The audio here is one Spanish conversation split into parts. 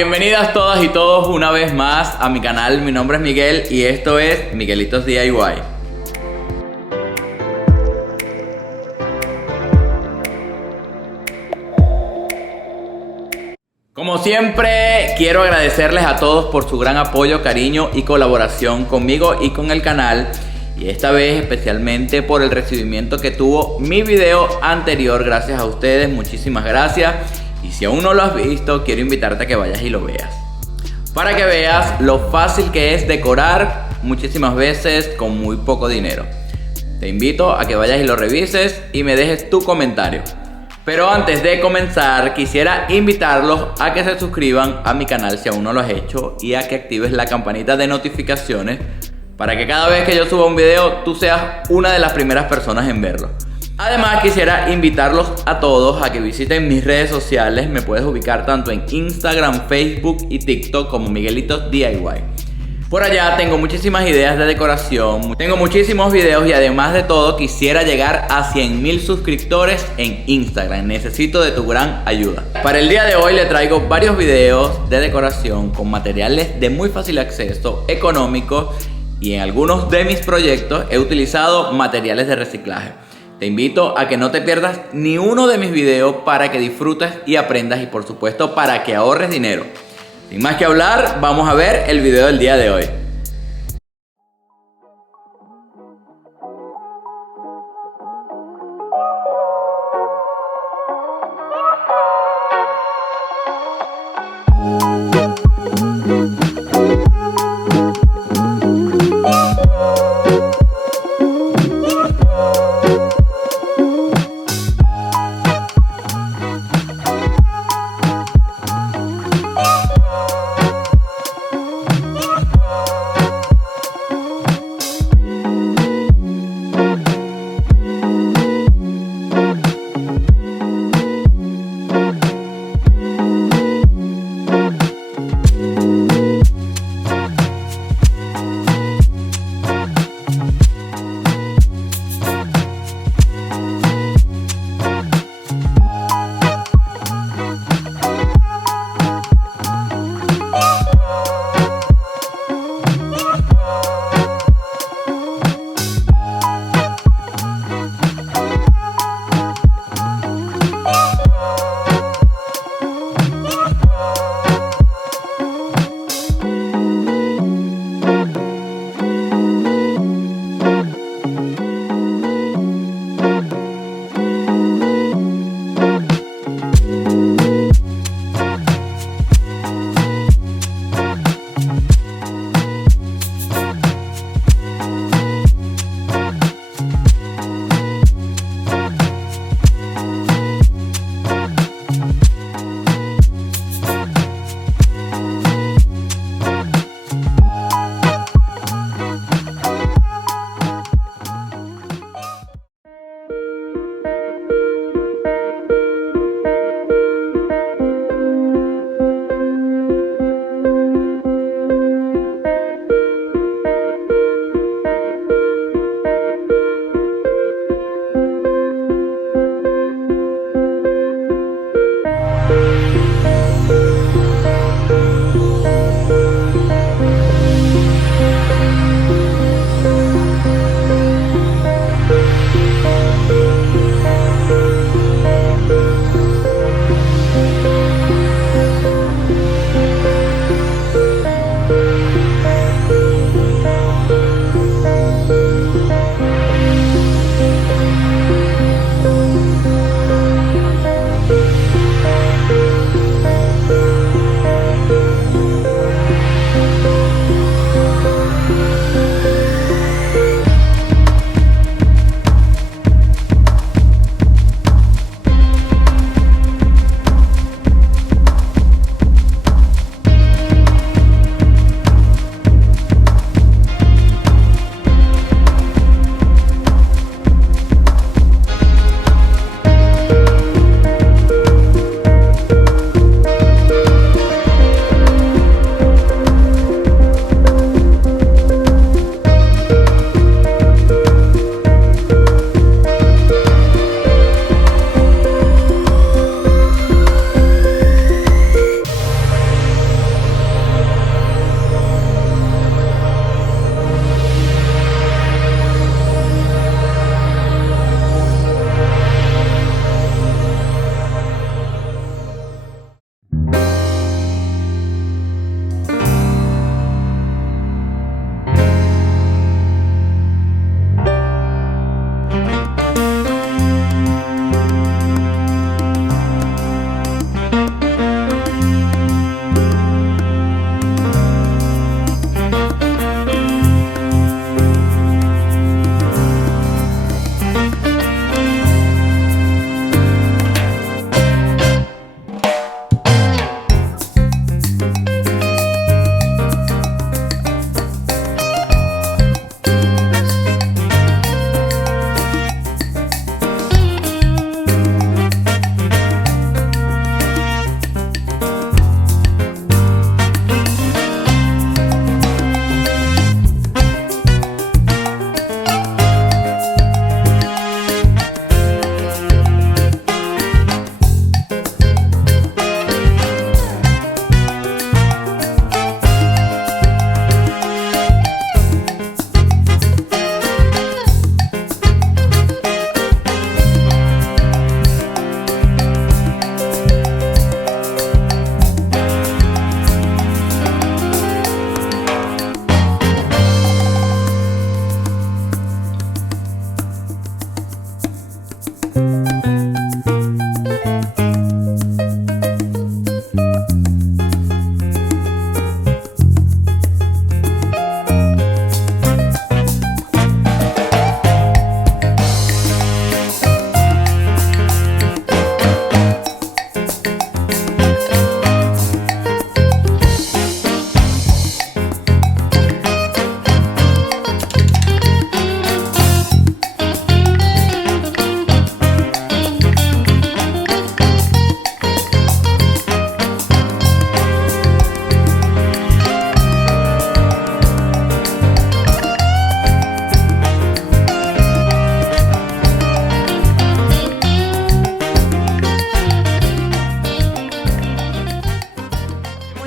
Bienvenidas todas y todos una vez más a mi canal. Mi nombre es Miguel y esto es Miguelitos DIY. Como siempre, quiero agradecerles a todos por su gran apoyo, cariño y colaboración conmigo y con el canal. Y esta vez especialmente por el recibimiento que tuvo mi video anterior. Gracias a ustedes, muchísimas gracias. Y si aún no lo has visto, quiero invitarte a que vayas y lo veas, para que veas lo fácil que es decorar muchísimas veces con muy poco dinero. Te invito a que vayas y lo revises y me dejes tu comentario. Pero antes de comenzar, quisiera invitarlos a que se suscriban a mi canal si aún no lo has hecho y a que actives la campanita de notificaciones para que cada vez que yo suba un video tú seas una de las primeras personas en verlo. Además, quisiera invitarlos a todos a que visiten mis redes sociales. Me puedes ubicar tanto en Instagram, Facebook y TikTok como Miguelitos DIY. Por allá tengo muchísimas ideas de decoración, tengo muchísimos videos y además de todo quisiera llegar a 100.000 suscriptores en Instagram. Necesito de tu gran ayuda. Para el día de hoy le traigo varios videos de decoración con materiales de muy fácil acceso, económicos, y en algunos de mis proyectos he utilizado materiales de reciclaje. Te invito a que no te pierdas ni uno de mis videos para que disfrutes y aprendas y por supuesto para que ahorres dinero. Sin más que hablar, vamos a ver el video del día de hoy.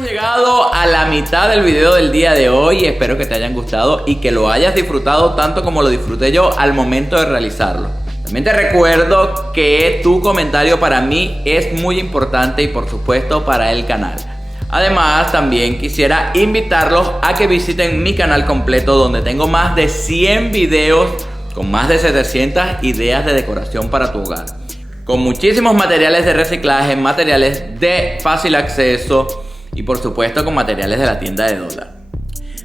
Llegado a la mitad del video del día de hoy. Espero que te hayan gustado y que lo hayas disfrutado tanto como lo disfruté yo al momento de realizarlo. También te recuerdo que tu comentario para mí es muy importante y por supuesto para el canal. Además, también quisiera invitarlos a que visiten mi canal completo, donde tengo más de 100 videos con más de 700 ideas de decoración para tu hogar, con muchísimos materiales de reciclaje, materiales de fácil acceso y por supuesto con materiales de la tienda de dólar.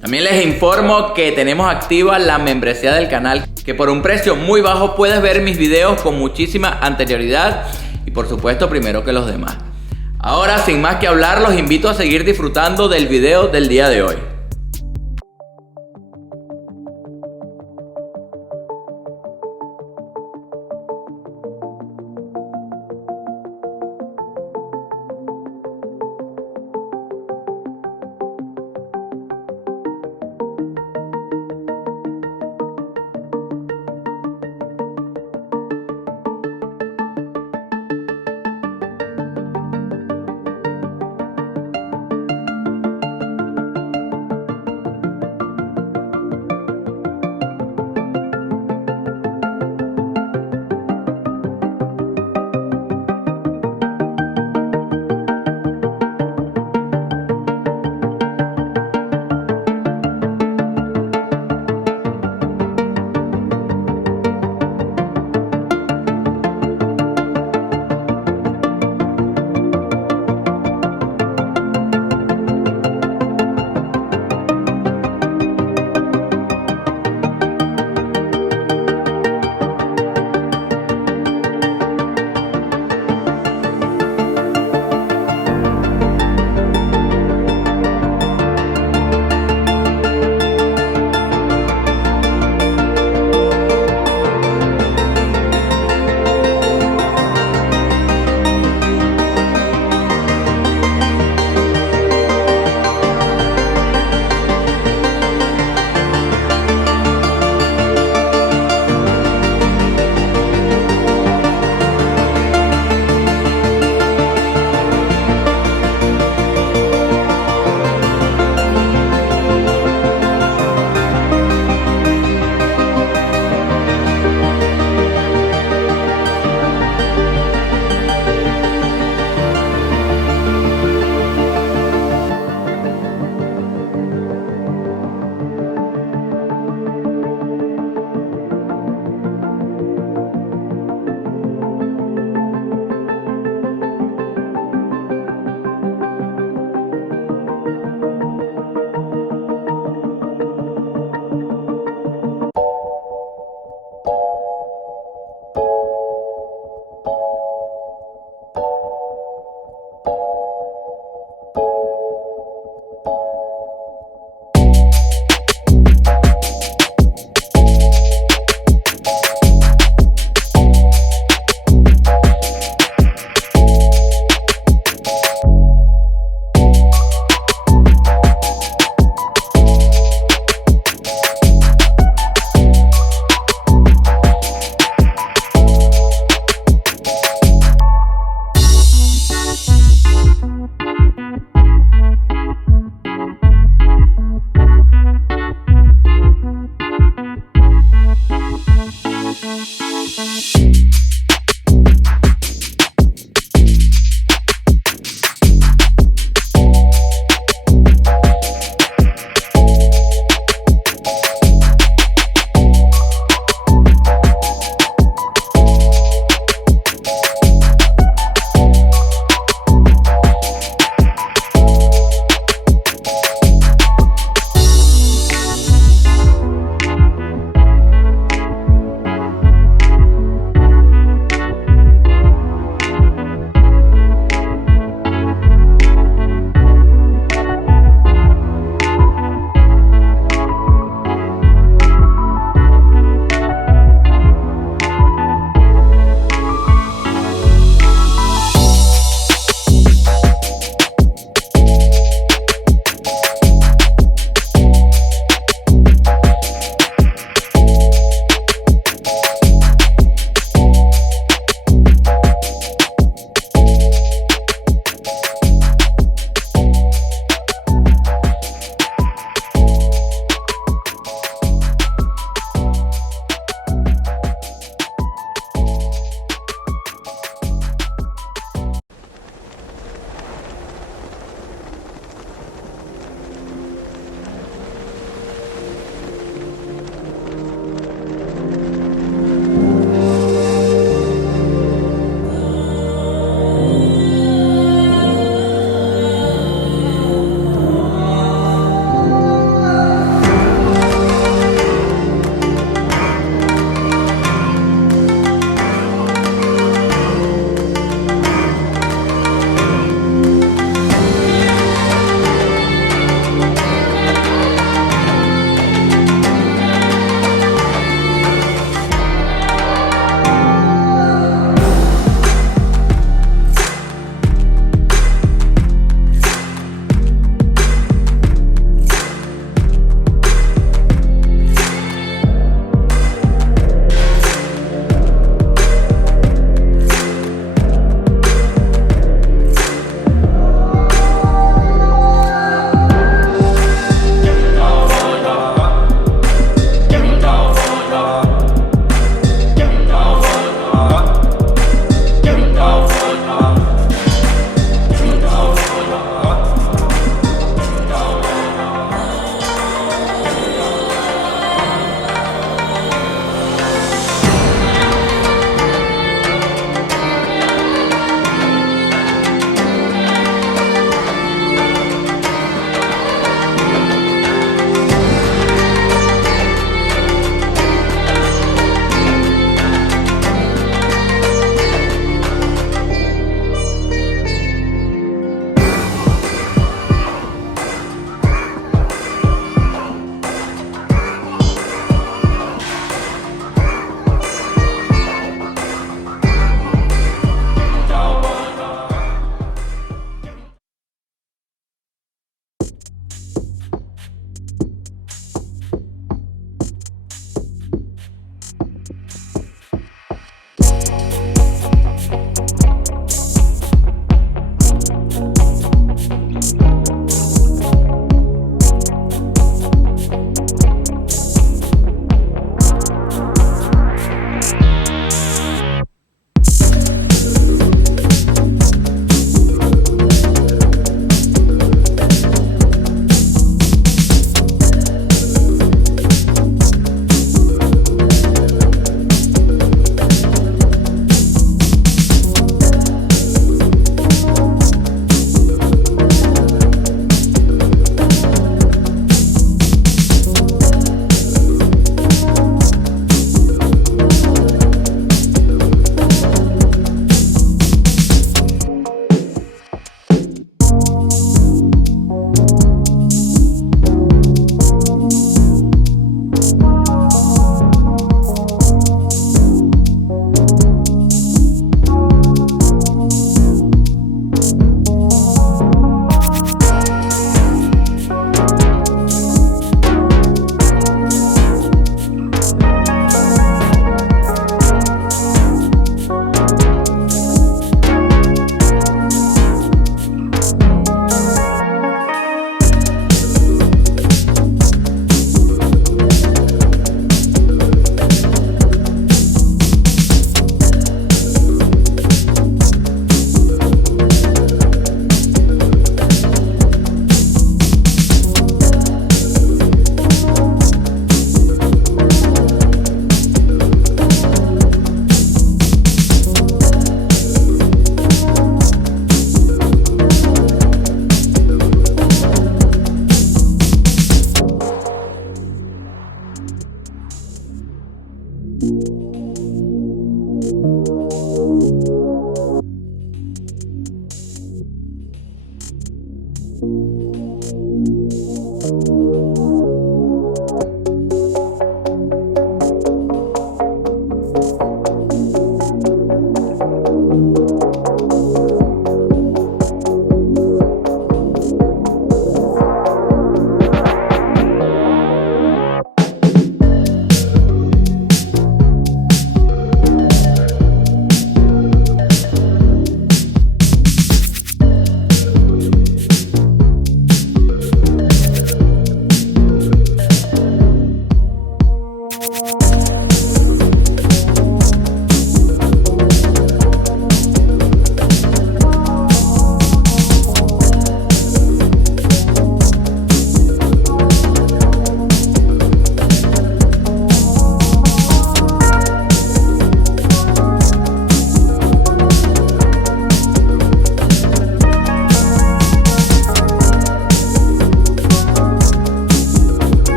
También les informo que tenemos activa la membresía del canal, que por un precio muy bajo puedes ver mis videos con muchísima anterioridad y por supuesto primero que los demás. Ahora, sin más que hablar, los invito a seguir disfrutando del video del día de hoy.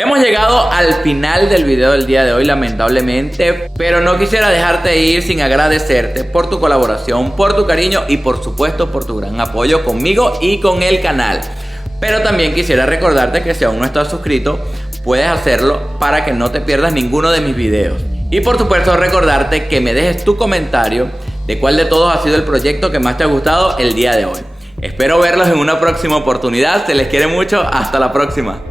Hemos llegado al final del video del día de hoy, lamentablemente, pero no quisiera dejarte ir sin agradecerte por tu colaboración, por tu cariño y por supuesto por tu gran apoyo conmigo y con el canal. Pero también quisiera recordarte que si aún no estás suscrito, puedes hacerlo para que no te pierdas ninguno de mis videos. Y por supuesto recordarte que me dejes tu comentario de cuál de todos ha sido el proyecto que más te ha gustado el día de hoy. Espero verlos en una próxima oportunidad, se les quiere mucho, hasta la próxima.